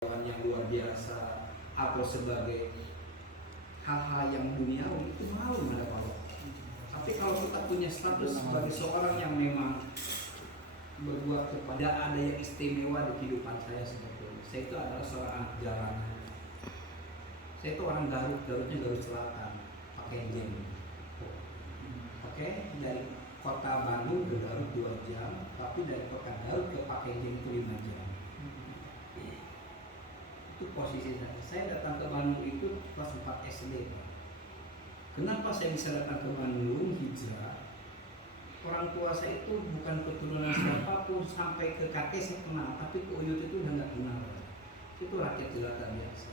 yang luar biasa atau sebagai hal-hal yang duniawi itu malu ada Allah. Tapi kalau kita punya status sebagai seorang yang memang berbuat kepada ada yang istimewa di kehidupan saya sebetulnya. Saya itu adalah seorang anak jalanan. Saya itu orang Garutnya Garut Selatan, pakai jam. Oke, dari kota Bandung ke Garut 2 jam, tapi dari kota Garut ke Pakaian itu 5 jam. Itu posisi saya. Saya datang ke Bandung itu kelas 4 SD. Kenapa saya bisa datang ke Bandung hijrah? Orang tua saya itu bukan keturunan siapapun, sampai ke kakek saya kenal, tapi ke Uyut itu udah nggak kenal. Itu rakyat jelata biasa.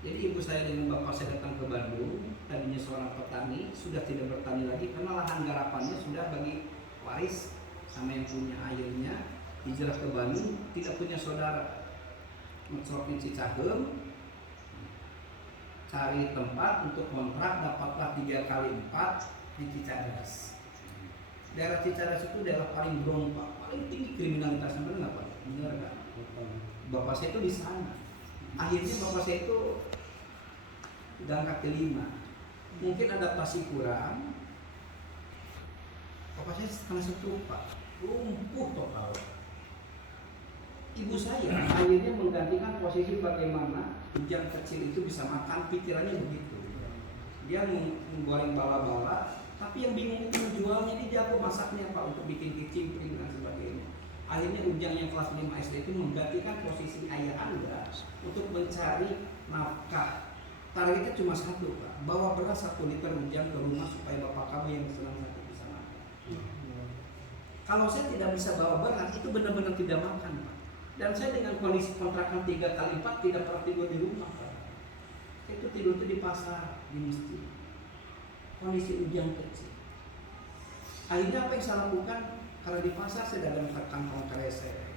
Jadi ibu saya dengan bapak saya datang ke Bandung, tadinya seorang petani, sudah tidak bertani lagi karena lahan garapannya sudah bagi waris sama yang punya airnya. Hijrah ke Bandung, tidak punya saudara, mencokin Cicahem, cari tempat untuk kontrak, dapatlah 3 kali 4 di Cicadas. Daerah Cicadas itu daerah paling berompak, paling tinggi kriminalitasnya, benar nggak Pak? Benar kan? Bapak saya itu di sana. Akhirnya bapak saya itu gangkat ke 5. Mungkin adaptasi kurang. Bapak saya setengah stroke Pak, lumpuh total. Ibu saya akhirnya menggantikan posisi bagaimana bujang kecil itu bisa makan, pikirannya begitu. Dia menggoreng bala-bala, tapi yang bingung itu menjualnya, dia jago masaknya Pak untuk bikin kicimpring dan sebagainya. Akhirnya Ujang yang kelas 5 SD itu menggantikan posisi ayah Anda untuk mencari nafkah. Targetnya cuma satu Pak, bawa beras 1 liter Ujang ke rumah supaya bapak kamu yang senang sakit bisa makan. Kalau saya tidak bisa bawa beras, itu benar-benar tidak makan Pak. Dan saya dengan kondisi kontrakan 3 kali 4 tidak pernah tidur di rumah Pak. Itu tidur di pasar, di masjid. Kondisi Ujang kecil. Akhirnya apa yang saya lakukan? Kalau di pasar saya dagang kantong kresek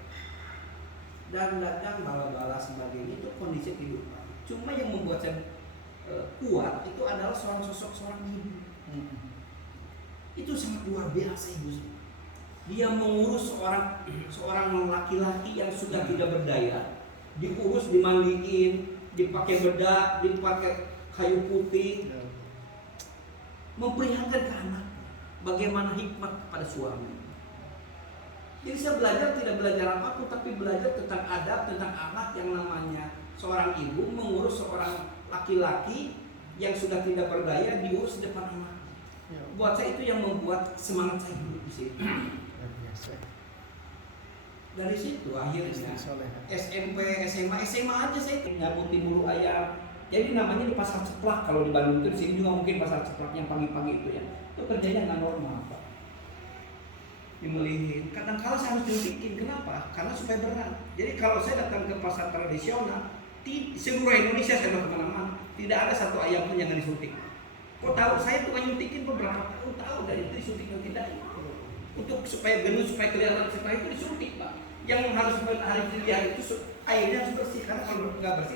dan dagang bala-bala sebagainya, itu kondisi kehidupan. Cuma yang membuat saya kuat itu adalah seorang ibu. Itu sangat luar biasa ibu. Dia mengurus seorang laki-laki yang sudah tidak berdaya, diurus, dimandiin, dipakai bedak, dipakai kayu putih, memperingatkan ke anak bagaimana hikmat kepada suami. Jadi saya belajar, tidak belajar apapun, tapi belajar tentang adab, tentang akhlak yang namanya seorang ibu mengurus seorang laki-laki yang sudah tidak berdaya, diurus di depan anak. Buat saya itu yang membuat semangat saya hidup di situ. Dari situ akhirnya SMP, SMA aja saya nyabutin bulu ayam. Jadi namanya di pasar ceplak, kalau di Bandung itu, di sini juga mungkin pasar ceplak yang pagi-pagi itu ya. Itu kerjanya nggak normal Pak. Dimelihin. Kadang-kala saya harus nyuntikin. Kenapa? Karena supaya berat. Jadi kalau saya datang ke pasar tradisional, di seluruh Indonesia saya kemana-mana, tidak ada satu ayam pun yang nggak disuntik. Kok tahu? Saya tuh nyuntikin beberapa tahun, tahu dari itu disuntik dan tidak. Untuk supaya gendut, supaya kelihatan setelah itu disuntik Pak. Yang harus dilihat itu airnya harus bersih, karena kalau nggak bersih